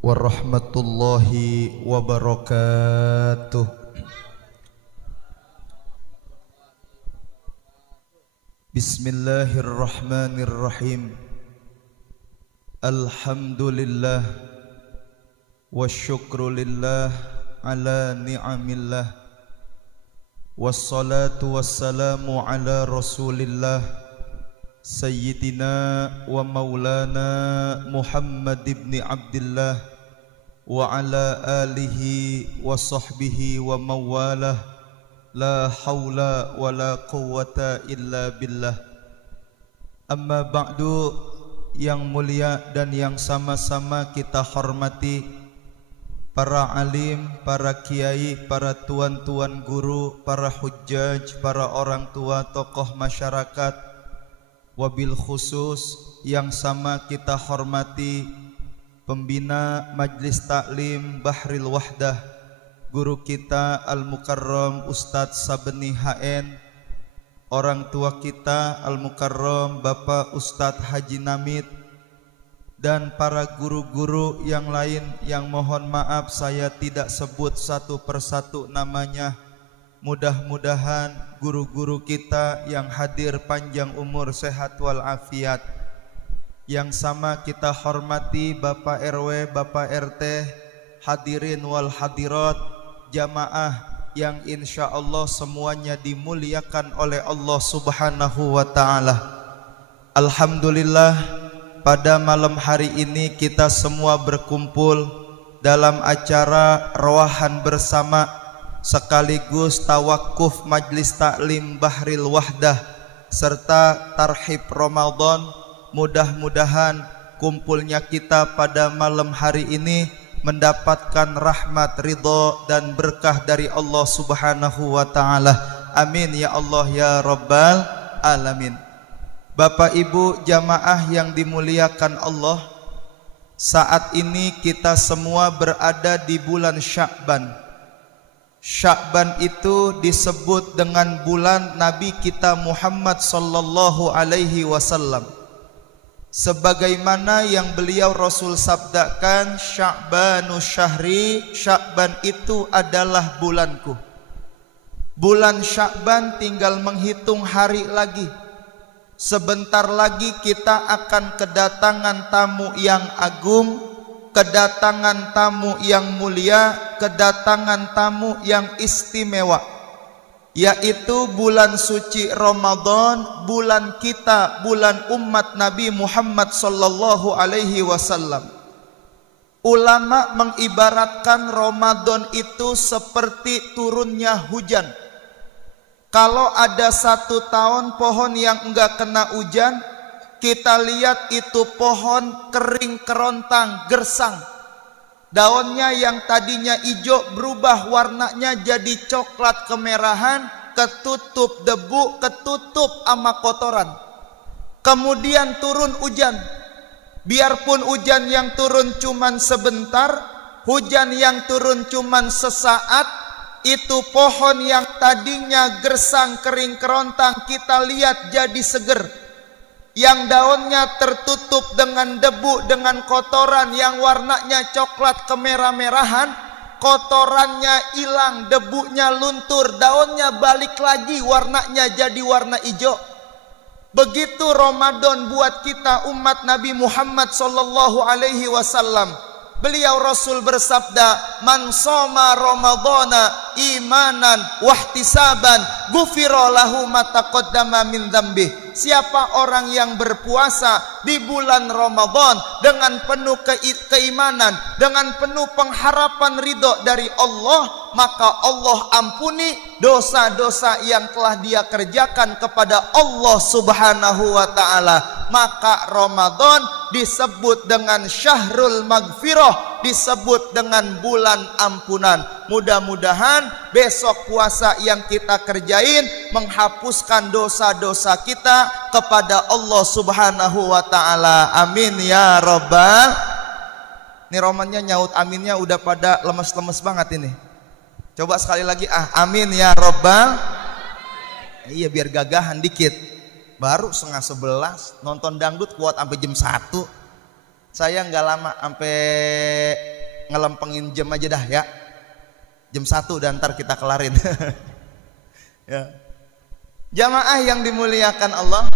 warahmatullahi wabarakatuh. Bismillahirrahmanirrahim. Alhamdulillah wasyukru lillah ala ni'amillah, wassalatu wassalamu ala rasulillah Sayyidina wa maulana Muhammad ibn Abdillah wa ala alihi wa sahbihi wa mawalah. La hawla wa la quwwata illa billah. Amma ba'du, yang mulia dan yang sama-sama kita hormati para alim, para kiai, para tuan-tuan guru, para hujjaj, para orang tua, tokoh masyarakat, wabil khusus yang sama kita hormati pembina Majlis Taklim Bahril Wahdah, guru kita Al-Mukarram Ustadz Sabeni HN, orang tua kita Al-Mukarram Bapak Ustadz Haji Namid, dan para guru-guru yang lain yang mohon maaf saya tidak sebut satu persatu namanya. Mudah-mudahan guru-guru kita yang hadir panjang umur, sehat walafiat. Yang sama kita hormati Bapak RW, Bapak RT, hadirin wal hadirat, jamaah yang insya Allah semuanya dimuliakan oleh Allah Subhanahu wa ta'ala. Alhamdulillah, pada malam hari ini kita semua berkumpul dalam acara roahan bersama sekaligus tawakuf Majlis Taklim Bahril Wahdah serta tarhib Ramadan. Mudah-mudahan kumpulnya kita pada malam hari ini mendapatkan rahmat, ridha dan berkah dari Allah Subhanahu wa ta'ala. Amin ya Allah ya Rabbal Alamin. Bapak Ibu jamaah yang dimuliakan Allah, saat ini kita semua berada di bulan Sya'ban. Sya'ban itu disebut dengan bulan Nabi kita Muhammad sallallahu alaihi wasallam. Sebagaimana yang beliau Rasul sabdakan, Sya'banu syahri, Sya'ban itu adalah bulanku. Bulan Sya'ban tinggal menghitung hari lagi. Sebentar lagi kita akan kedatangan tamu yang agung, kedatangan tamu yang mulia, kedatangan tamu yang istimewa, yaitu bulan suci Ramadan, bulan kita, bulan umat Nabi Muhammad sallallahu alaihi wasallam. Ulama mengibaratkan Ramadan itu seperti turunnya hujan. Kalau ada satu tahun pohon yang enggak kena hujan, kita lihat itu pohon kering kerontang, gersang. Daunnya yang tadinya hijau berubah warnanya jadi coklat kemerahan, ketutup debu, ketutup sama kotoran. Kemudian turun hujan. Biarpun hujan yang turun cuman sebentar, hujan yang turun cuman sesaat, itu pohon yang tadinya gersang kering kerontang kita lihat jadi seger. Yang daunnya tertutup dengan debu, dengan kotoran yang warnanya coklat kemerah-merahan, kotorannya hilang, debunya luntur, daunnya balik lagi warnanya jadi warna hijau. Begitu Ramadan buat kita umat Nabi Muhammad sallallahu alaihi wasallam. Beliau Rasul bersabda, "Man shoma Ramadhana imanan wahtisaban, ghufira lahu ma taqaddama min dzambi." Siapa orang yang berpuasa di bulan Ramadan dengan penuh keimanan, dengan penuh pengharapan ridho dari Allah, maka Allah ampuni dosa-dosa yang telah dia kerjakan kepada Allah Subhanahu wa ta'ala. Maka Ramadan disebut dengan syahrul maghfirah, disebut dengan bulan ampunan. Mudah-mudahan besok puasa yang kita kerjain menghapuskan dosa-dosa kita kepada Allah Subhanahu wa ta'ala. Amin ya Rabbal. Ini romannya nyaut aminnya udah pada lemes-lemes banget ini. Coba sekali lagi, amin ya Rabbal. Iya, biar gagahan dikit. Baru 10:30 nonton dangdut kuat sampai jam 1. Saya nggak lama, sampai ngelempengin jam aja dah ya. Jam 1 dan ntar kita kelarin. Ya. Jamaah yang dimuliakan Allah,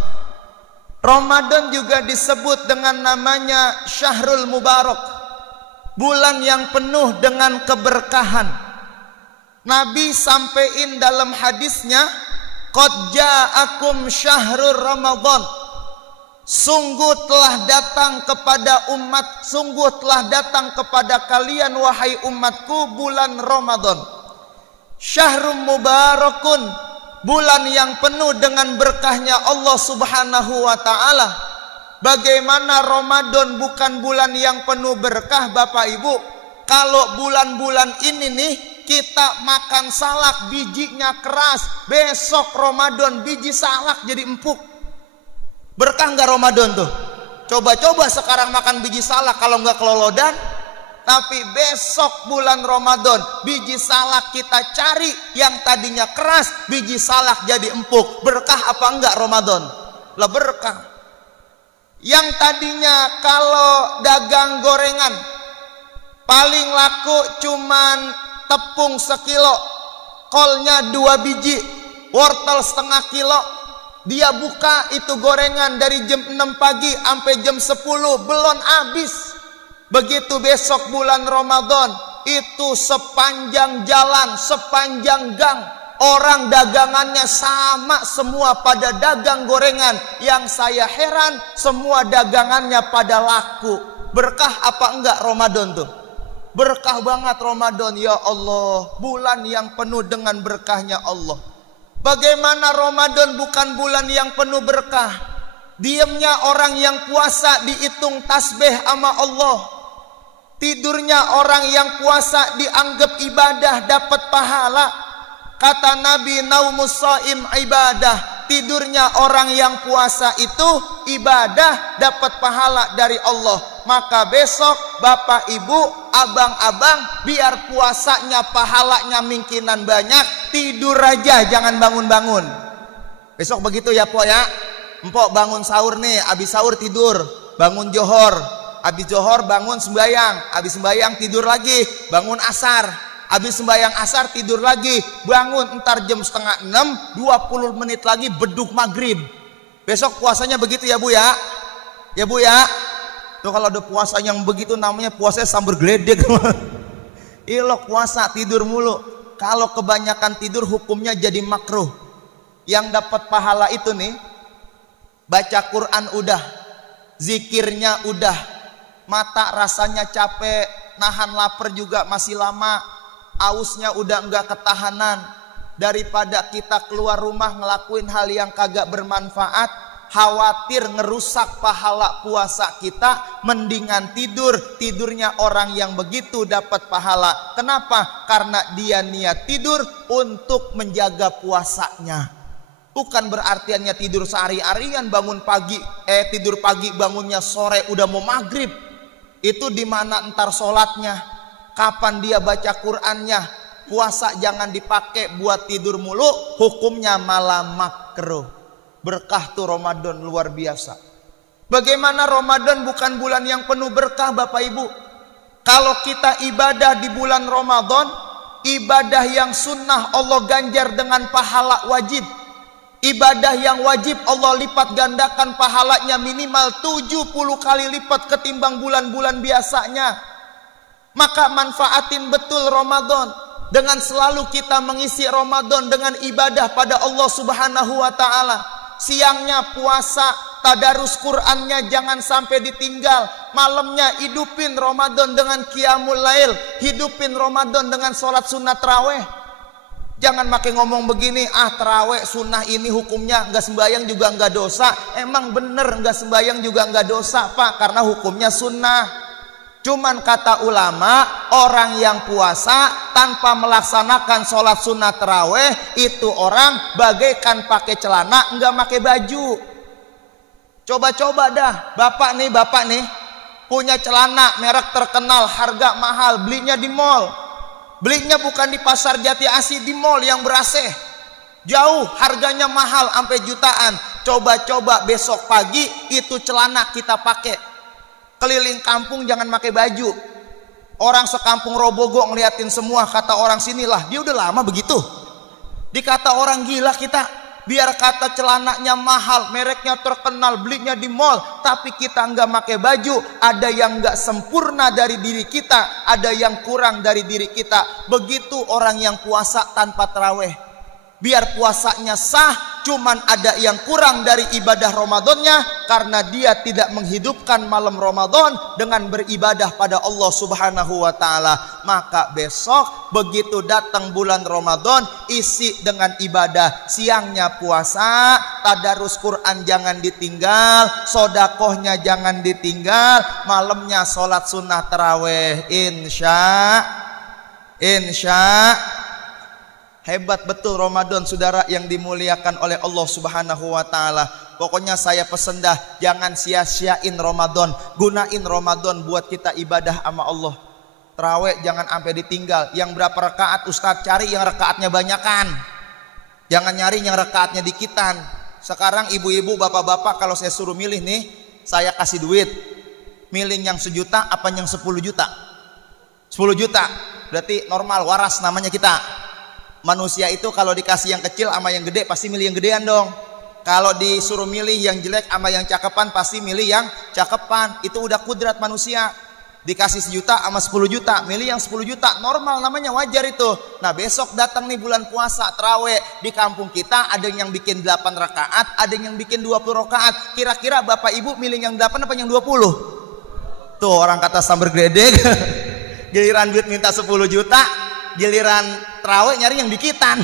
Ramadan juga disebut dengan namanya Syahrul Mubarak, bulan yang penuh dengan keberkahan. Nabi sampaikan dalam hadisnya, qad ja'akum syahrul Ramadan, sungguh telah datang kepada kalian wahai umatku bulan Ramadan. Syahrul Mubarakun, bulan yang penuh dengan berkahnya Allah Subhanahu wa ta'ala. Bagaimana Ramadan bukan bulan yang penuh berkah Bapak Ibu? Kalau bulan-bulan ini nih kita makan salak bijinya keras, besok Ramadan biji salak jadi empuk. Berkah nggak Ramadan tuh? Coba-coba sekarang makan biji salak, kalau nggak kelolodan. Tapi besok bulan Ramadan biji salak kita cari yang tadinya keras, biji salak jadi empuk. Berkah apa enggak Ramadan? Lah berkah. Yang tadinya kalau dagang gorengan paling laku cuman tepung sekilo, kolnya 2 biji, wortel setengah kilo. Dia buka itu gorengan dari jam 6 pagi sampai jam 10 belum habis. Begitu besok bulan Ramadan, itu sepanjang jalan, sepanjang gang, orang dagangannya sama semua pada dagang gorengan. Yang saya heran, semua dagangannya pada laku. Berkah apa enggak Ramadan tuh? Berkah banget Ramadan, ya Allah. Bulan yang penuh dengan berkahnya Allah. Bagaimana Ramadan bukan bulan yang penuh berkah? Diamnya orang yang puasa dihitung tasbih sama Allah. Tidurnya orang yang puasa dianggap ibadah, dapat pahala. Kata Nabi, naumus shaim ibadah. Tidurnya orang yang puasa itu ibadah, dapat pahala dari Allah. Maka besok Bapak Ibu, abang-abang, biar puasanya pahalanya mungkinan banyak, tidur aja jangan bangun-bangun. Besok begitu ya Pok ya. Empok bangun sahur nih, habis sahur tidur, bangun johor, habis johor bangun sembayang, habis sembayang tidur lagi, bangun asar, habis sembayang asar tidur lagi, bangun entar jam 5:30, 20 menit lagi beduk maghrib. Besok puasanya begitu ya Bu ya. Ya Bu ya. Tuh kalau ada puasa yang begitu namanya puasanya sambar geledek. Ilok puasa tidur mulu. Kalau kebanyakan tidur hukumnya jadi makruh. Yang dapat pahala itu nih, baca Quran udah, zikirnya udah, mata rasanya capek, nahan lapar juga masih lama, ausnya udah enggak ketahanan. Daripada kita keluar rumah ngelakuin hal yang kagak bermanfaat, khawatir ngerusak pahala puasa kita, mendingan tidurnya orang yang begitu dapat pahala. Kenapa? Karena dia niat tidur untuk menjaga puasanya. Bukan berartiannya tidur sehari-harian, bangun pagi tidur pagi bangunnya sore udah mau maghrib. Itu di mana entar sholatnya, kapan dia baca Qur'annya. Puasa jangan dipakai buat tidur mulu, hukumnya malah makruh. Berkah tuh Ramadan luar biasa. Bagaimana Ramadan bukan bulan yang penuh berkah Bapak Ibu? Kalau kita ibadah di bulan Ramadan, ibadah yang sunnah Allah ganjar dengan pahala wajib. Ibadah yang wajib Allah lipat gandakan pahalanya minimal 70 kali lipat ketimbang bulan-bulan biasanya. Maka manfaatin betul Ramadan. Dengan selalu kita mengisi Ramadan dengan ibadah pada Allah Subhanahu wa ta'ala. Siangnya puasa, tadarus Qur'annya jangan sampai ditinggal. Malamnya hidupin Ramadan dengan qiyamul lail, hidupin Ramadan dengan sholat sunat tarawih. Jangan makin ngomong begini, tarawih sunnah ini hukumnya nggak sembahyang juga nggak dosa. Emang bener nggak sembahyang juga nggak dosa Pak, karena hukumnya sunnah. Cuman kata ulama, orang yang puasa tanpa melaksanakan sholat sunat tarawih itu orang bagaikan pakai celana nggak pakai baju. Coba-coba dah, bapak nih punya celana merek terkenal, harga mahal, belinya di mall. Belinya bukan di pasar Jati Asih, di mall yang ber-AC. Jauh, harganya mahal sampai jutaan. Coba-coba besok pagi itu celana kita pakai. Keliling kampung jangan pakai baju. Orang sekampung Robogo ngeliatin semua, kata orang sinilah, dia udah lama begitu. Dikata orang gila kita, biar kata celananya mahal, mereknya terkenal, belinya di mall, tapi kita nggak pakai baju. Ada yang nggak sempurna dari diri kita, ada yang kurang dari diri kita. Begitu orang yang puasa tanpa taraweh, biar puasanya sah, cuman ada yang kurang dari ibadah Ramadannya karena dia tidak menghidupkan malam Ramadan dengan beribadah pada Allah Subhanahu wa taala. Maka besok begitu datang bulan Ramadan, isi dengan ibadah. Siangnya puasa, tadarus Quran jangan ditinggal, sodakohnya jangan ditinggal, malamnya sholat sunnah taraweh. Insya hebat betul Ramadan, saudara yang dimuliakan oleh Allah Subhanahu wa taala. Pokoknya saya pesan dah, jangan sia-siain Ramadan. Gunain Ramadan buat kita ibadah sama Allah. Tarawih jangan sampai ditinggal. Yang berapa rakaat Ustadz? Cari yang rakaatnya banyakan. Jangan nyari yang rakaatnya dikitan. Sekarang ibu-ibu, bapak-bapak, kalau saya suruh milih nih, saya kasih duit. Milih yang 1 juta apa yang 10 juta? 10 juta. Berarti normal, waras namanya kita. Manusia itu kalau dikasih yang kecil sama yang gede pasti milih yang gedean dong. Kalau disuruh milih yang jelek sama yang cakepan pasti milih yang cakepan. Itu udah kudrat manusia. Dikasih 1 juta sama 10 juta, milih yang 10 juta. Normal namanya, wajar itu. Nah besok datang nih bulan puasa, taraweh. Di kampung kita ada yang bikin 8 rakaat, ada yang bikin 20 rakaat. Kira-kira bapak ibu milih yang 8 apa yang 20? Tuh orang kata sambar gledek. Giliran duit minta 10 juta, giliran tarawih nyari yang dikitan.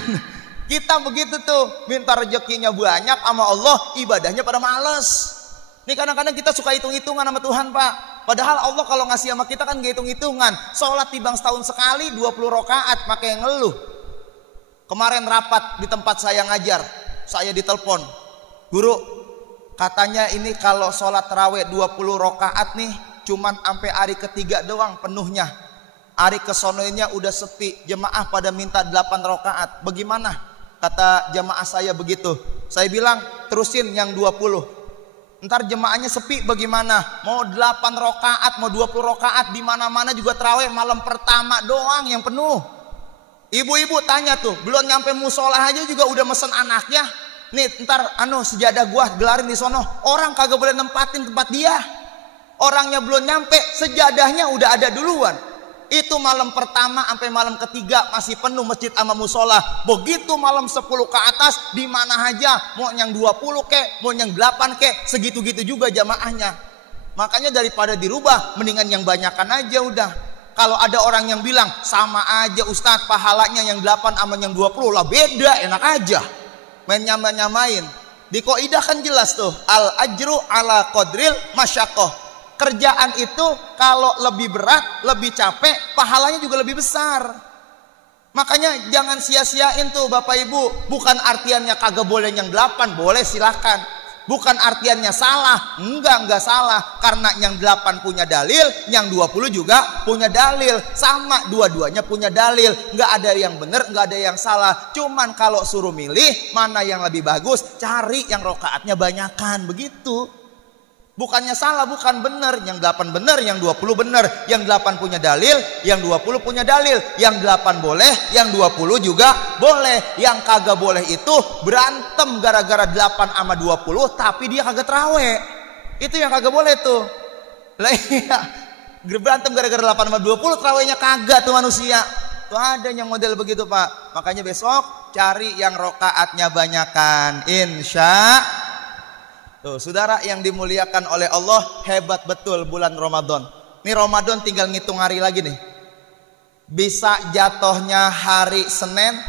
Kita begitu tuh, minta rezekinya banyak sama Allah, ibadahnya pada males. Nih kadang-kadang kita suka hitung-hitungan sama Tuhan, Pak. Padahal Allah kalau ngasih sama kita kan gak hitung-hitungan. Sholat tibang setahun sekali 20 rakaat, pakai yang ngeluh. Kemarin rapat di tempat saya ngajar, saya ditelepon, guru katanya ini kalau sholat tarawih 20 rakaat nih cuman sampai hari ketiga doang penuhnya. Hari kesononya udah sepi, jemaah pada minta 8 rakaat. Bagaimana? Kata jemaah saya begitu. Saya bilang terusin yang 20. Ntar jemaahnya sepi bagaimana? Mau 8 rakaat, mau 20 rakaat, di mana-mana juga tarawih malam pertama doang yang penuh. Ibu-ibu tanya tuh, belum nyampe musola aja juga udah mesen anaknya. Nih ntar sejadah gua gelarin di sono. Orang kagak boleh nempatin tempat dia. Orangnya belum nyampe, sejadahnya udah ada duluan. Itu malam pertama sampai malam ketiga masih penuh masjid sama musola. Begitu malam 10 ke atas, di mana aja, mau yang 20 kek, mau yang 8 kek, segitu-gitu juga jamaahnya. Makanya daripada dirubah, mendingan yang banyakan aja udah. Kalau ada orang yang bilang sama aja Ustadz, pahalanya yang 8 sama yang 20 lah, beda, enak aja. Main nyamain. Di Qaidah kan jelas tuh, al ajru ala qadril masyaqqah. Kerjaan itu kalau lebih berat, lebih capek, pahalanya juga lebih besar. Makanya jangan sia-siain tuh Bapak Ibu. Bukan artiannya kagak boleh yang 8, boleh silakan. Bukan artiannya salah, enggak salah. Karena yang 8 punya dalil, yang 20 juga punya dalil. Sama, dua-duanya punya dalil. Enggak ada yang benar, enggak ada yang salah. Cuman kalau suruh milih mana yang lebih bagus, cari yang rokaatnya banyakan, begitu. Bukannya salah, bukan benar. Yang 8 benar, yang 20 benar. Yang 8 punya dalil, yang 20 punya dalil. Yang 8 boleh, yang 20 juga boleh. Yang kagak boleh itu berantem gara-gara 8 sama 20 tapi dia kagak tarawih. Itu yang kagak boleh tuh. Lah iya, berantem gara-gara 8 sama 20 tarawihnya kagak tuh manusia. Tuh ada yang model begitu, Pak. Makanya besok cari yang rokaatnya banyakan. Insya tuh, saudara yang dimuliakan oleh Allah, hebat betul bulan Ramadan. Nih Ramadan tinggal ngitung hari lagi nih. Bisa jatuhnya hari Senin,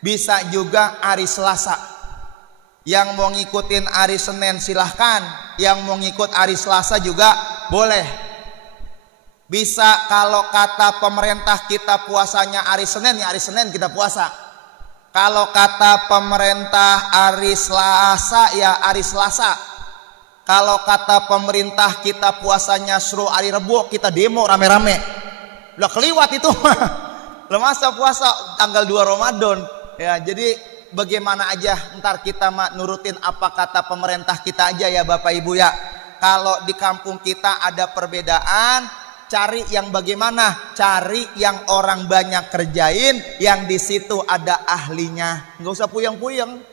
bisa juga hari Selasa. Yang mau ngikutin hari Senin silahkan, yang mau ngikut hari Selasa juga boleh. Bisa kalau kata pemerintah kita puasanya hari Senin, ya hari Senin kita puasa. Kalau kata pemerintah hari Selasa, ya hari Selasa. Kalau kata pemerintah kita puasanya suruh hari Rebo, kita demo rame-rame. Udah keliwat itu mah. Masa puasa tanggal 2 Ramadan. Ya, jadi bagaimana aja ntar kita nurutin apa kata pemerintah kita aja ya Bapak Ibu ya. kalau di kampung kita ada perbedaan, cari yang bagaimana? Cari yang orang banyak kerjain, yang di situ ada ahlinya. Nggak usah puyeng-puyeng.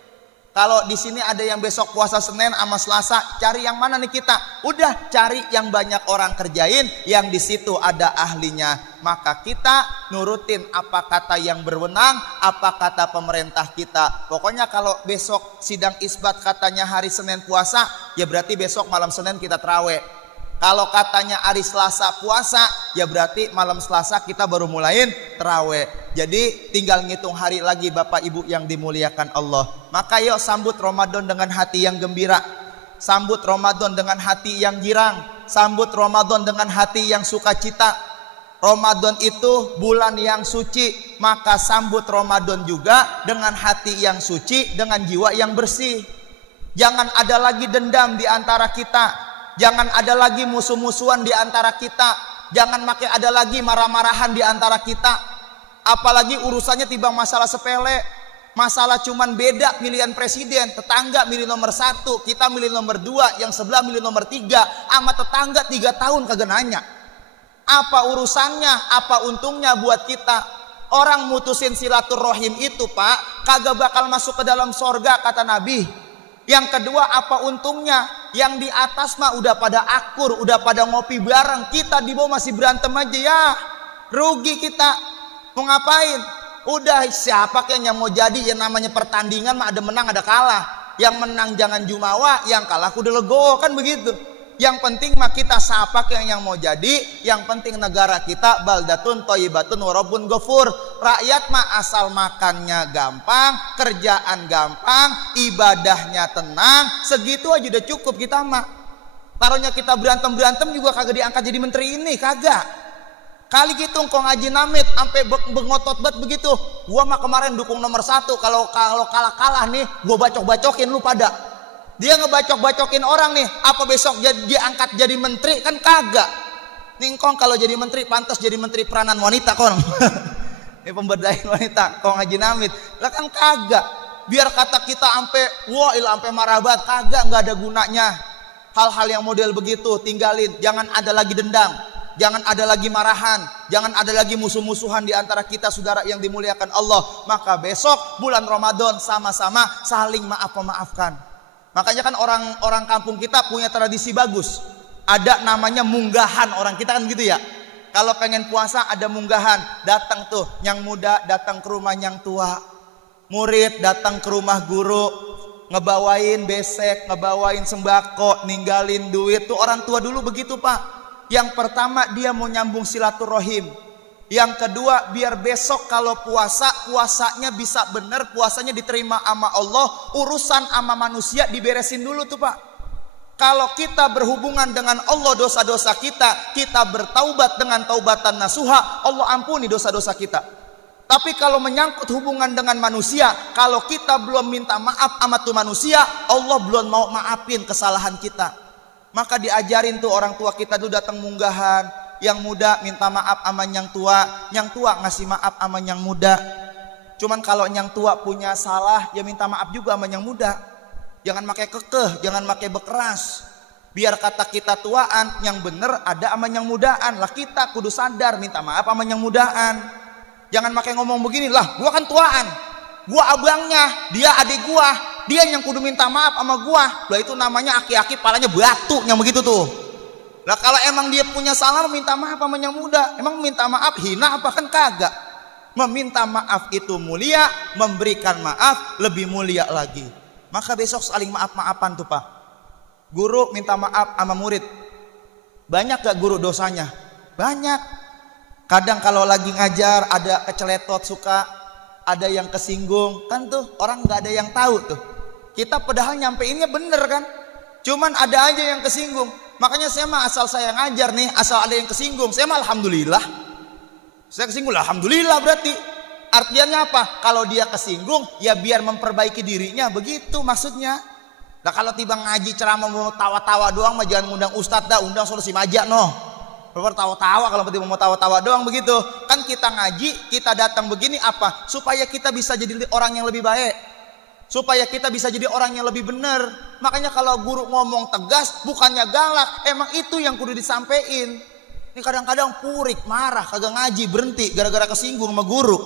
Kalau di sini ada yang besok puasa Senin sama Selasa, cari yang mana nih kita? Udah cari yang banyak orang kerjain, yang di situ ada ahlinya. Maka kita nurutin apa kata yang berwenang, apa kata pemerintah kita. Pokoknya kalau besok sidang isbat katanya hari Senin puasa, ya berarti besok malam Senin kita tarawih. Kalau katanya hari Selasa puasa, ya berarti malam Selasa kita baru mulain tarawih. Jadi tinggal ngitung hari lagi Bapak Ibu yang dimuliakan Allah. Maka yuk sambut Ramadan dengan hati yang gembira. Sambut Ramadan dengan hati yang girang. Sambut Ramadan dengan hati yang sukacita. Ramadan itu bulan yang suci, maka sambut Ramadan juga dengan hati yang suci, dengan jiwa yang bersih. Jangan ada lagi dendam di antara kita. Jangan ada lagi musuh-musuhan di antara kita. Jangan makin ada lagi marah-marahan di antara kita. Apalagi urusannya timbang masalah sepele. Masalah cuman beda pilihan presiden. Tetangga milih nomor 1, kita milih nomor 2, yang sebelah milih nomor 3. Sama tetangga 3 tahun kagak nanya. Apa urusannya? Apa untungnya buat kita? Orang mutusin silaturahim itu Pak, kagak bakal masuk ke dalam sorga kata Nabi. Yang kedua, apa untungnya? Yang di atas mah udah pada akur, udah pada ngopi bareng. Kita di bawah masih berantem aja ya. Rugi kita. Mau ngapain? Udah siapa yang mau jadi, yang namanya pertandingan mah ada menang ada kalah. Yang menang jangan jumawa, yang kalah kudu legowo, kan begitu. Yang penting mah kita siapa yang mau jadi. Yang penting negara kita baldatun thayyibatun wa rabbun ghafur. Rakyat mah asal makannya gampang, kerjaan gampang, ibadahnya tenang, segitu aja udah cukup kita mah. Taruhnya kita berantem juga kagak diangkat jadi menteri ini, kagak. Kali gitu kok ngaji namit sampai bengotot banget begitu. Gua mah kemarin dukung nomor 1, kalau kalah nih gua bacok-bacokin lu pada. Dia ngebacok-bacokin orang nih, apa besok dia angkat jadi menteri? Kan kagak. Ningkong kalau jadi menteri pantas jadi menteri peranan wanita kon. Ini pemberdayaan wanita, kok ngaji namit. Lah kan kagak. Biar kata kita sampai wah ilah sampai marah banget, kagak, nggak ada gunanya. Hal-hal yang model begitu tinggalin, jangan ada lagi dendam. Jangan ada lagi marahan, jangan ada lagi musuh-musuhan di antara kita saudara yang dimuliakan Allah. Maka besok bulan Ramadan sama-sama saling maaf-memaafkan. Makanya kan orang kampung kita punya tradisi bagus. Ada namanya munggahan, orang kita kan gitu ya. Kalau pengen puasa ada munggahan, datang tuh yang muda datang ke rumah yang tua. Murid datang ke rumah guru, ngebawain besek, ngebawain sembako, ninggalin duit. Tuh orang tua dulu begitu Pak. Yang pertama dia mau nyambung silaturahim. Yang kedua biar besok kalau puasanya bisa benar, puasanya diterima sama Allah, urusan sama manusia diberesin dulu tuh Pak. Kalau kita berhubungan dengan Allah dosa-dosa kita bertaubat dengan taubatan nasuha, Allah ampuni dosa-dosa kita. Tapi kalau menyangkut hubungan dengan manusia, kalau kita belum minta maaf sama tuh manusia, Allah belum mau maafin kesalahan kita. Maka diajarin tuh orang tua kita tuh datang munggahan. Yang muda minta maaf sama yang tua ngasih maaf sama yang muda. Cuman kalau yang tua punya salah, ya minta maaf juga sama yang muda. Jangan pakai kekeh, jangan pakai bekeras. Biar kata kita tuaan, yang bener ada sama yang mudaan. Lah kita kudu sadar minta maaf sama yang mudaan. Jangan pakai ngomong begini, lah gua kan tuaan, gua abangnya, dia adik gua, dia yang kudu minta maaf sama gua. Lah itu namanya aki-aki palanya batu yang begitu tuh. Lah kalau emang dia punya salah minta maaf sama yang muda. Emang minta maaf hina apa? Kan kagak. Meminta maaf itu mulia, memberikan maaf lebih mulia lagi. Maka besok saling maaf-maafan tuh Pak. Guru minta maaf sama murid. Banyak gak guru dosanya? Banyak. Kadang kalau lagi ngajar ada keceletot suka, ada yang kesinggung, kan tuh orang nggak ada yang tahu tuh. Kita padahal nyampeinnya bener kan, cuman ada aja yang kesinggung. Makanya saya mah asal saya ngajar nih, asal ada yang kesinggung, saya mah alhamdulillah. Saya kesinggung, alhamdulillah berarti. Artinya apa? Kalau dia kesinggung, ya biar memperbaiki dirinya, begitu maksudnya. Nah kalau tiba ngaji ceramah mau tawa-tawa doang, mah jangan undang ustadz dah, undang solusi majak noh. Tawa-tawa kalau tiba mau tawa-tawa doang begitu. Kan kita ngaji, kita datang begini apa? Supaya kita bisa jadi orang yang lebih baik. supaya kita bisa jadi orang yang lebih benar. Makanya kalau guru ngomong tegas bukannya galak, emang itu yang kudu disampaikan. Ini kadang-kadang purik, marah, kagak ngaji, berhenti gara-gara kesinggung sama guru.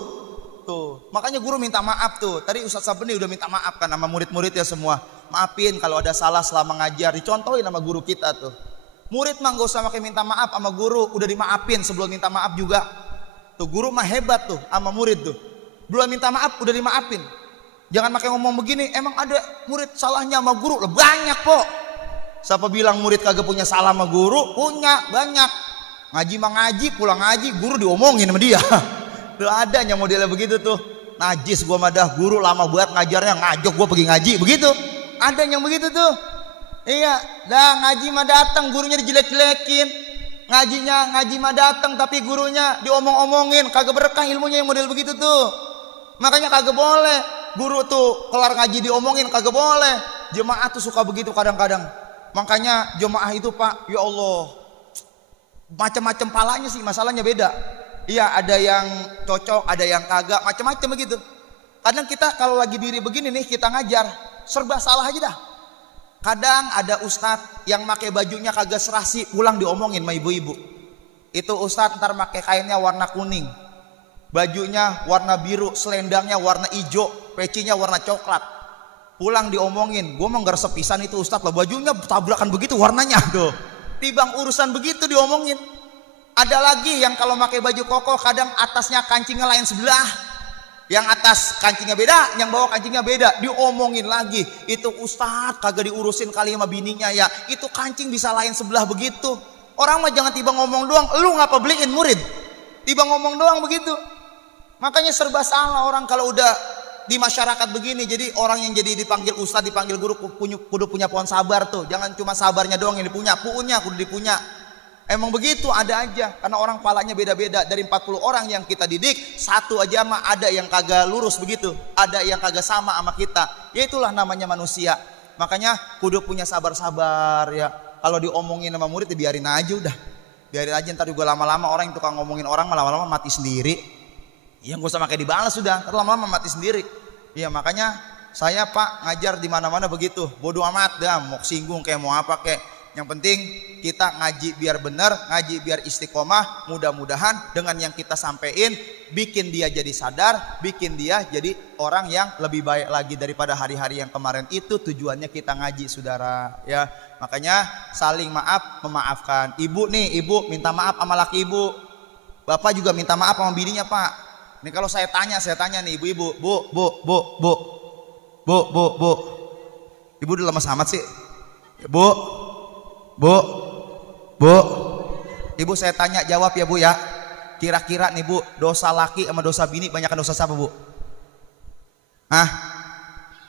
Tuh, makanya guru minta maaf tuh. Tadi Ustadz Sabeni udah minta maaf kan sama murid-muridnya semua. Maafin kalau ada salah selama ngajar, dicontohin sama guru kita tuh. Murid mah gak usah pakai minta maaf sama guru, udah dimaafin sebelum minta maaf juga. Tuh guru mah hebat tuh sama murid tuh. Belum minta maaf udah dimaafin. Jangan pakai ngomong begini, emang ada murid salahnya sama guru? Banyak kok. Siapa bilang murid kagak punya salah sama guru? Punya, banyak. Ngaji mah ngaji, pulang ngaji, guru diomongin sama dia. Tuh ada yang modelnya begitu tuh. Najis gua madah guru lama buat ngajarnya, ngajok gua pergi ngaji, begitu. Ada yang begitu tuh. Iya, dah ngaji mah datang, gurunya dijelek-jelekin. Ngaji mah datang tapi gurunya diomong-omongin, kagak berkah ilmunya yang model begitu tuh. Makanya kagak boleh. Guru tuh kelar ngaji diomongin, kagak boleh. Jemaah tuh suka begitu kadang-kadang. Makanya jemaah itu Pak, ya Allah, macam-macam palanya sih, masalahnya beda. Iya, ada yang cocok, ada yang kagak, macam-macam begitu. Kadang kita kalau lagi diri begini nih, kita ngajar serba salah aja dah. Kadang ada ustadz yang pakai bajunya kagak serasi, pulang diomongin sama ibu-ibu. Itu ustadz ntar pakai kainnya warna kuning, bajunya warna biru, selendangnya warna hijau, pecinya warna coklat. Pulang diomongin, gue mah nggak sepisan itu ustadz lah, bajunya tabrakan begitu warnanya tuh. Tibang urusan begitu diomongin. Ada lagi yang kalau pakai baju koko kadang atasnya kancingnya lain sebelah. Yang atas kancingnya beda, yang bawah kancingnya beda, diomongin lagi. Itu ustadz kagak diurusin kali sama bininya ya. Itu kancing bisa lain sebelah begitu. Orang mah jangan tiba ngomong doang, lu ngapa beliin murid? Tiba ngomong doang begitu. Makanya serba salah orang kalau udah di masyarakat begini. Jadi orang yang jadi dipanggil ustadz, dipanggil guru kudu punya pohon sabar tuh. Jangan cuma sabarnya doang yang dipunya, punya kudu dipunya. Emang begitu, ada aja. Karena orang palanya beda-beda. Dari 40 orang yang kita didik, satu aja mah ada yang kagak lurus begitu, ada yang kagak sama sama kita. Ya itulah namanya manusia. Makanya kudu punya sabar-sabar ya. Kalau diomongin sama murid dibiarin aja udah. Biarin aja, ntar juga lama-lama orang yang tukang ngomongin orang lama-lama mati sendiri. Ya gak usah pakai dibalas sudah, ntar lama-lama mati sendiri. Ya makanya saya Pak ngajar di mana-mana begitu. Bodoh amat dah, mau singgung kayak mau apa kayak. Yang penting kita ngaji biar benar, ngaji biar istiqomah. Mudah-mudahan dengan yang kita sampein bikin dia jadi sadar, bikin dia jadi orang yang lebih baik lagi daripada hari-hari yang kemarin. Itu tujuannya kita ngaji saudara ya. Makanya saling maaf memaafkan. Ibu nih, ibu minta maaf sama laki ibu. Bapak juga minta maaf sama bininya Pak. Ini kalau saya tanya nih ibu-ibu, bu. Ibu udah lama amat sih. Bu, ibu saya tanya jawab ya Bu ya. Kira-kira nih Bu, dosa laki sama dosa bini banyakan dosa siapa Bu? Hah?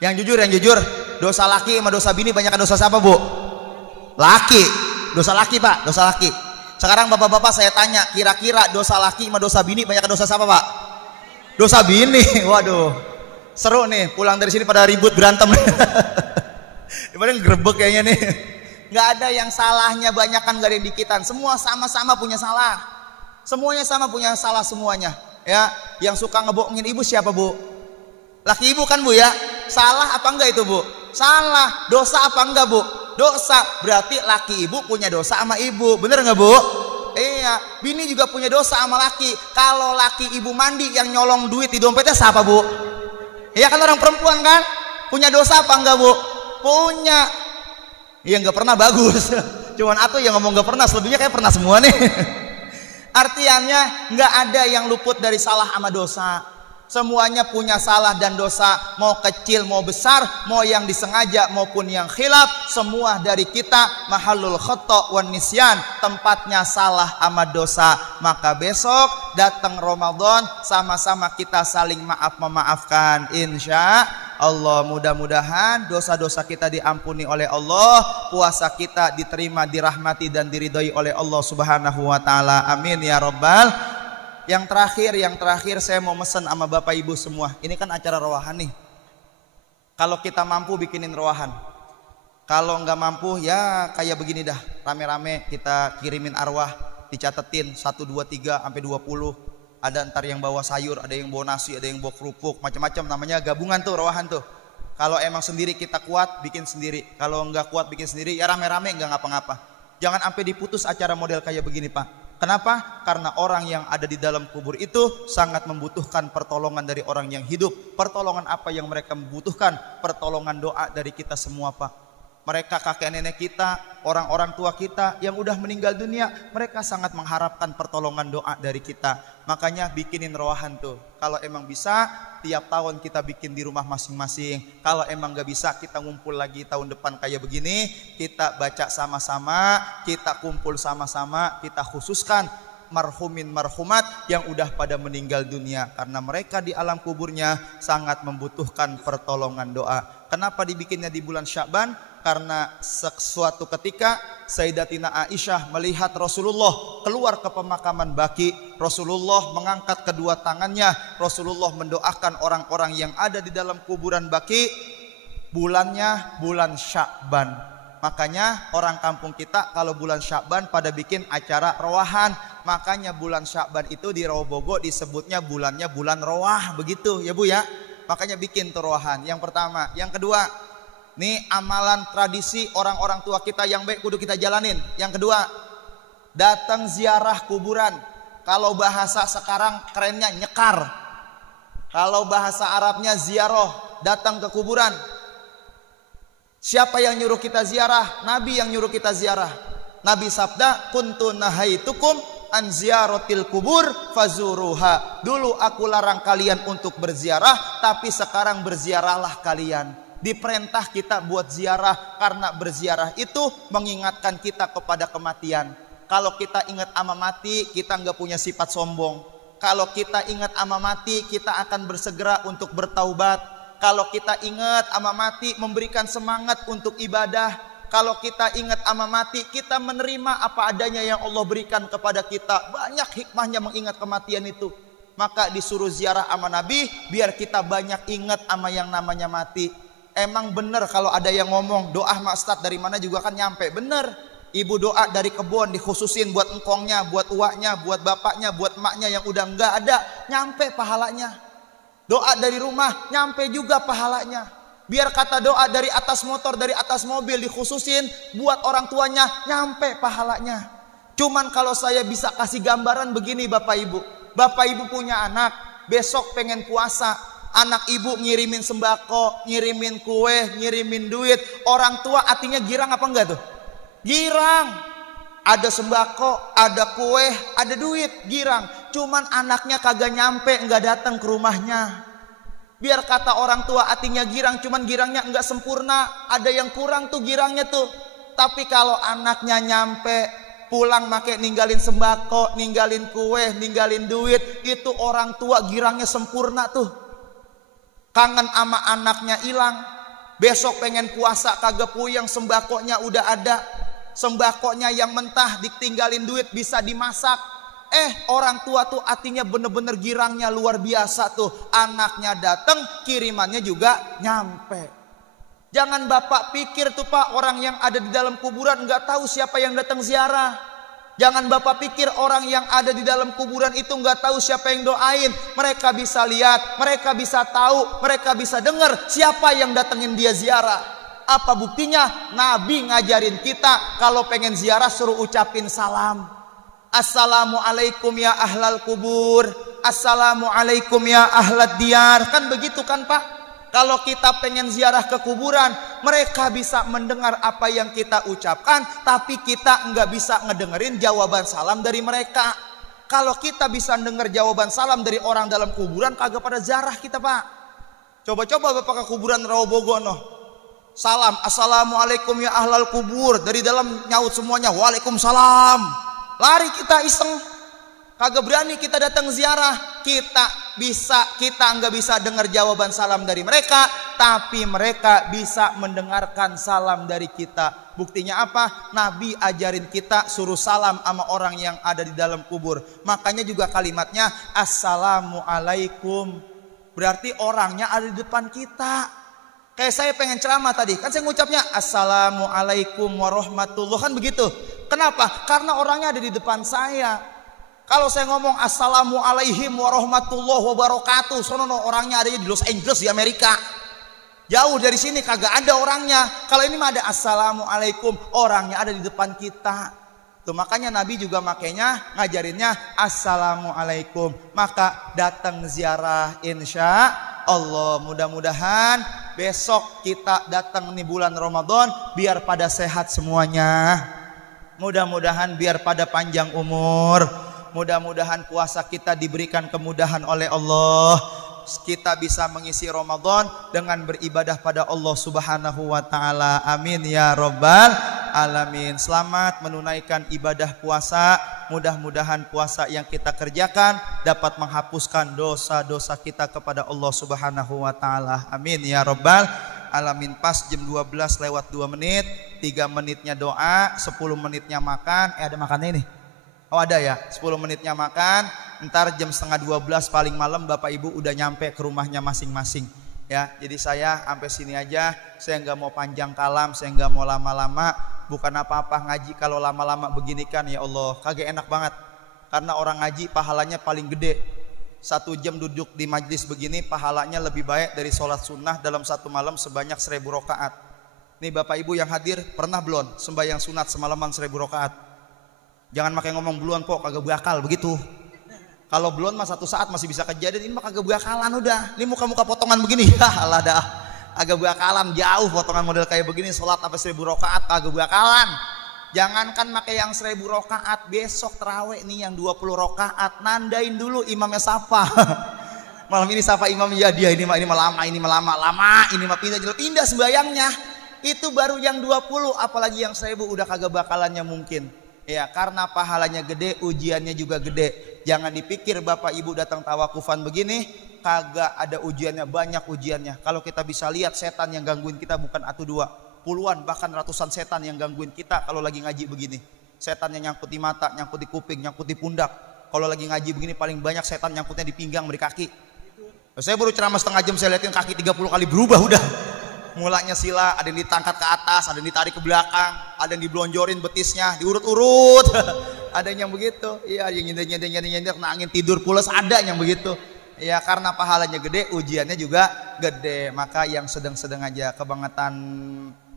Yang jujur, dosa laki sama dosa bini banyakan dosa siapa Bu? Laki, dosa laki Pak, dosa laki. Sekarang bapak-bapak saya tanya, kira-kira dosa laki sama dosa bini banyakan dosa siapa Pak? Dosa bini. Waduh, seru nih, pulang dari sini pada ribut berantem. Ibaratnya grebek kayaknya nih. Nggak ada yang salahnya banyakan, nggak ada yang dikitan. Semua sama-sama punya salah. Semuanya sama punya salah semuanya. Ya, yang suka ngebohongin ibu siapa Bu? Laki ibu kan Bu ya. Salah apa enggak itu Bu? Salah. Dosa apa enggak Bu? Dosa. Berarti laki ibu punya dosa sama ibu. Bener nggak Bu? Iya. Bini juga punya dosa sama laki. Kalau laki ibu mandi yang nyolong duit di dompetnya siapa Bu? Iya kan orang perempuan kan? Punya dosa apa enggak Bu? Punya. Iya nggak pernah bagus. Cuman aku yang ngomong nggak pernah, selebihnya kayak pernah semua nih. Artinya nggak ada yang luput dari salah sama dosa. Semuanya punya salah dan dosa, mau kecil mau besar, mau yang disengaja maupun yang khilaf, semua dari kita mahallul khata' wan nisyan, tempatnya salah sama dosa. Maka besok datang Ramadan, sama-sama kita saling maaf memaafkan insya Allah. Mudah-mudahan dosa-dosa kita diampuni oleh Allah, puasa kita diterima, dirahmati dan diridhoi oleh Allah Subhanahu wa taala. Amin ya rabbal. Yang terakhir saya mau mesen sama Bapak Ibu semua. Ini kan acara rowahan nih. Kalau kita mampu bikinin rowahan. Kalau nggak mampu ya kayak begini dah. Rame-rame kita kirimin arwah, dicatetin 1, 2, 3 sampai 20. Ada ntar yang bawa sayur, ada yang bawa nasi, ada yang bawa kerupuk, macam-macam, namanya gabungan tuh rowahan tuh. Kalau emang sendiri kita kuat, bikin sendiri. Kalau enggak kuat, bikin sendiri. Ya rame-rame enggak ngapa-ngapa. Jangan sampai diputus acara model kayak begini, Pak. Kenapa? Karena orang yang ada di dalam kubur itu sangat membutuhkan pertolongan dari orang yang hidup. Pertolongan apa yang mereka membutuhkan? Pertolongan doa dari kita semua, Pak. Mereka kakek nenek kita, orang-orang tua kita yang udah meninggal dunia, mereka sangat mengharapkan pertolongan doa dari kita. Makanya bikinin roahan tuh. Kalau emang bisa, tiap tahun kita bikin di rumah masing-masing. Kalau emang gak bisa, kita ngumpul lagi tahun depan kayak begini. Kita baca sama-sama, kita kumpul sama-sama, kita khususkan marhumin marhumat yang udah pada meninggal dunia. Karena mereka di alam kuburnya sangat membutuhkan pertolongan doa. Kenapa dibikinnya di bulan Sya'ban? Karena suatu ketika Sayyidatina Aisyah melihat Rasulullah keluar ke pemakaman Baqi. Rasulullah mengangkat kedua tangannya. Rasulullah mendoakan orang-orang yang ada di dalam kuburan Baqi. Bulannya bulan Sya'ban. Makanya orang kampung kita kalau bulan Sya'ban pada bikin acara roahan. Makanya bulan Sya'ban itu di Rawabogo disebutnya bulannya bulan roah. Begitu ya Bu ya. Makanya bikin tuh roahan. Yang pertama. Yang kedua, nih amalan tradisi orang-orang tua kita yang baik kudu kita jalanin. Yang kedua, datang ziarah kuburan. Kalau bahasa sekarang kerennya nyekar. Kalau bahasa Arabnya ziarah, datang ke kuburan. Siapa yang nyuruh kita ziarah? Nabi yang nyuruh kita ziarah. Nabi sabda, kuntu nahaitukum an ziyaratil kubur fazuruha. Dulu aku larang kalian untuk berziarah, tapi sekarang berziarahlah kalian. Diperintah kita buat ziarah karena berziarah itu mengingatkan kita kepada kematian. Kalau kita ingat ama mati, kita nggak punya sifat sombong. Kalau kita ingat ama mati, kita akan bersegera untuk bertaubat. Kalau kita ingat ama mati, memberikan semangat untuk ibadah. Kalau kita ingat ama mati, kita menerima apa adanya yang Allah berikan kepada kita. Banyak hikmahnya mengingat kematian itu. Maka disuruh ziarah ama Nabi, biar kita banyak ingat ama yang namanya mati. Emang bener kalau ada yang ngomong doa mak Ustaz dari mana juga kan nyampe. Bener, ibu doa dari kebun dikhususin buat engkongnya, buat uaknya, buat bapaknya, buat emaknya yang udah enggak ada, nyampe pahalanya. Doa dari rumah nyampe juga pahalanya. Biar kata doa dari atas motor, dari atas mobil dikhususin buat orang tuanya, nyampe pahalanya. Cuman kalau saya bisa kasih gambaran begini Bapak Ibu. Bapak Ibu punya anak, besok pengen puasa. Anak ibu ngirimin sembako, ngirimin kue, ngirimin duit. Orang tua artinya girang apa enggak tuh? Girang. Ada sembako, ada kue, ada duit, girang. Cuman anaknya kagak nyampe, enggak datang ke rumahnya. Biar kata orang tua artinya girang, cuman girangnya enggak sempurna. Ada yang kurang tuh girangnya tuh. Tapi kalau anaknya nyampe, pulang make ninggalin sembako, ninggalin kue, ninggalin duit, itu orang tua girangnya sempurna tuh. Kangen ama anaknya hilang. Besok pengen puasa kagak puyeng, sembakonya udah ada. Sembakonya yang mentah ditinggalin duit bisa dimasak. Orang tua tuh artinya bener-bener girangnya luar biasa tuh. Anaknya datang, kirimannya juga nyampe. Jangan Bapak pikir tuh Pak, orang yang ada di dalam kuburan nggak tahu siapa yang datang ziarah. Jangan Bapak pikir orang yang ada di dalam kuburan itu nggak tahu siapa yang doain. Mereka bisa lihat, mereka bisa tahu, mereka bisa dengar siapa yang datengin dia ziarah. Apa buktinya? Nabi ngajarin kita kalau pengen ziarah suruh ucapin salam. Assalamualaikum ya ahlal kubur. Assalamualaikum ya ahlad diyar. Kan begitu kan Pak? Kalau kita pengen ziarah ke kuburan, mereka bisa mendengar apa yang kita ucapkan, tapi kita nggak bisa ngedengerin jawaban salam dari mereka. Kalau kita bisa dengar jawaban salam dari orang dalam kuburan, kagak pada ziarah kita Pak. Coba-coba Bapak ke kuburan Rawabogo noh. Salam, assalamualaikum ya ahlal kubur. Dari dalam nyaut semuanya, waalaikumsalam. Lari kita iseng. Kagak berani kita datang ziarah. Kita nggak bisa dengar jawaban salam dari mereka, tapi mereka bisa mendengarkan salam dari kita. Buktinya apa? Nabi ajarin kita suruh salam sama orang yang ada di dalam kubur. Makanya juga kalimatnya assalamualaikum. Berarti orangnya ada di depan kita. Kayak saya pengen ceramah tadi, kan saya ngucapnya assalamualaikum warahmatullahi, kan begitu. Kenapa? Karena orangnya ada di depan saya. Kalau saya ngomong assalamualaikum warahmatullahi wabarakatuh, sono orangnya ada di Los Angeles di Amerika. Jauh dari sini kagak ada orangnya. Kalau ini mah ada assalamualaikum, orangnya ada di depan kita. Tuh makanya Nabi juga makanya ngajarinnya assalamualaikum. Maka datang ziarah insya Allah. Mudah-mudahan besok kita datang nih bulan Ramadan biar pada sehat semuanya. Mudah-mudahan biar pada panjang umur. Mudah-mudahan puasa kita diberikan kemudahan oleh Allah. Kita bisa mengisi Ramadan dengan beribadah pada Allah Subhanahu wa taala. Amin ya rabbal alamin. Selamat menunaikan ibadah puasa. Mudah-mudahan puasa yang kita kerjakan dapat menghapuskan dosa-dosa kita kepada Allah Subhanahu wa taala. Amin ya rabbal alamin. Pas jam 12 lewat 2 menit, 3 menitnya doa, 10 menitnya makan. Ada makannya ini? Oh ada ya, 10 menitnya makan. Ntar jam setengah 12 paling malam Bapak Ibu udah nyampe ke rumahnya masing-masing. Ya, jadi saya sampai sini aja. Saya nggak mau panjang kalam, saya nggak mau lama-lama. Bukan apa-apa ngaji kalau lama-lama begini kan ya Allah, kagak enak banget. Karena orang ngaji pahalanya paling gede. 1 jam duduk di majlis begini pahalanya lebih baik dari sholat sunnah dalam 1 malam sebanyak 1000 rakaat. Nih Bapak Ibu yang hadir pernah belum sembahyang sunat semalaman 1000 rakaat? Jangan pakai ngomong belum kok, kagak bakal begitu. Kalau belum mah 1 saat masih bisa kejadian, ini mah kagak bakalan udah. Ini muka-muka potongan begini, ya Allah dah. Agak bakalan jauh potongan model kayak begini, sholat sampai 1000 rakaat kagak bakalan. Jangankan pakai yang 1000 rakaat, besok tarawih nih yang 20 rakaat, nandain dulu imamnya siapa. Malam ini siapa imam ya dia, ini mah lama, ini mah lama, ini mah pindah sembayangnya. Itu baru yang 20, apalagi yang 1000 udah kagak bakalannya mungkin. Ya karena pahalanya gede, ujiannya juga gede. Jangan dipikir Bapak Ibu datang tawakufan begini kagak ada ujiannya, banyak ujiannya. Kalau kita bisa lihat setan yang gangguin kita bukan 1 2, puluhan bahkan ratusan setan yang gangguin kita kalau lagi ngaji begini. Setan yang nyangkut di mata, nyangkut di kuping, nyangkut di pundak. Kalau lagi ngaji begini paling banyak setan nyangkutnya di pinggang, di kaki. Saya baru ceramah setengah jam saya liatin kaki 30 kali berubah udah. Mulanya sila, ada yang ditangkat ke atas, ada yang ditarik ke belakang, ada yang diblonjorin betisnya, diurut-urut. Ada yang begitu. Iya, yang nyender-nyender kena angin tidur pules, ada yang begitu. Ya karena pahalanya gede, ujiannya juga gede. Maka yang sedang-sedang aja, kebangetan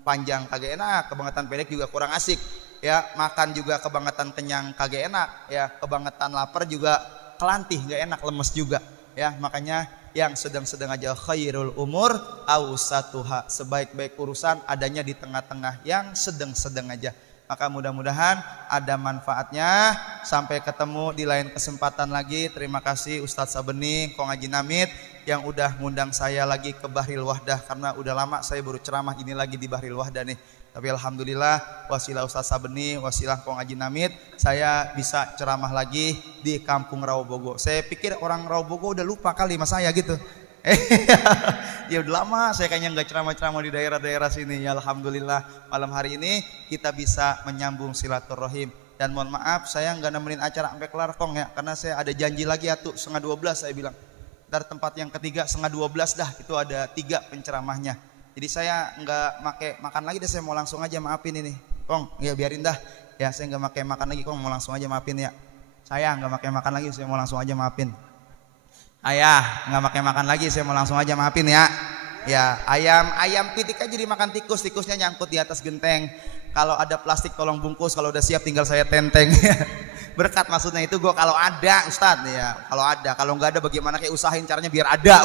panjang kagak enak, kebangetan pendek juga kurang asik. Ya, makan juga kebangetan kenyang kagak enak. Ya, kebangetan lapar juga kelantih, gak enak, lemes juga. Ya, makanya yang sedang-sedang aja khairul umur awsatuha, sebaik-baik urusan adanya di tengah-tengah, yang sedang-sedang aja. Maka mudah-mudahan ada manfaatnya. Sampai ketemu di lain kesempatan lagi. Terima kasih Ustadz Sabeni, Kong Haji Namit yang udah ngundang saya lagi ke Bahril Wahdah, karena udah lama saya baru ceramah ini lagi di Bahril Wahdah nih. Tapi alhamdulillah wasilah Ustadz Sabeni, wasilah Kong Haji Namit, saya bisa ceramah lagi di Kampung Rawobogo. Saya pikir orang Rawobogo udah lupa kali sama saya gitu. Ya udah lama saya kayaknya nggak ceramah-ceramah di daerah-daerah sini. Ya alhamdulillah malam hari ini kita bisa menyambung silaturahim. Dan mohon maaf saya nggak nemenin acara sampai kelar Kong ya, karena saya ada janji lagi ya tuh 11:30 saya bilang. Dari tempat yang ketiga 11:30 dah, itu ada 3 penceramahnya. Jadi saya nggak pakai makan lagi deh, saya mau langsung aja maafin ini Kong. Ya biarin dah ya, saya nggak pakai makan lagi Kong, mau langsung aja maafin ya. Saya nggak pakai makan lagi, saya mau langsung aja maafin. Ayah nggak pakai makan lagi, saya mau langsung aja maafin ya. Ya ayam pitik aja dimakan tikus, tikusnya nyangkut di atas genteng. Kalau ada plastik tolong bungkus, kalau udah siap tinggal saya tenteng. Berkat maksudnya itu gue kalau ada Ustadz ya, kalau ada, kalau nggak ada bagaimana kayak usahain caranya biar ada.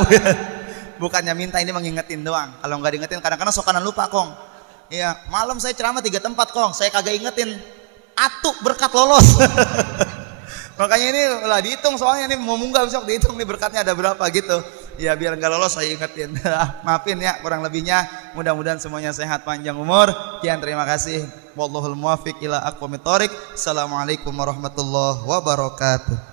Bukannya minta, ini mengingetin doang. Kalau nggak diingetin kadang-kadang sokanan lupa Kong. Iya malam saya ceramah 3 tempat Kong, saya kagak ingetin. Atuh berkat lolos. Makanya ini lah dihitung, soalnya ini mau munggah besok dihitung nih berkatnya ada berapa gitu. Ya biar nggak lolos saya ingetin. Maafin ya kurang lebihnya. Mudah-mudahan semuanya sehat panjang umur. Sekian terima kasih. Wallahul muwaffiq ila aqwamit thoriq. Assalamualaikum warahmatullahi wabarakatuh.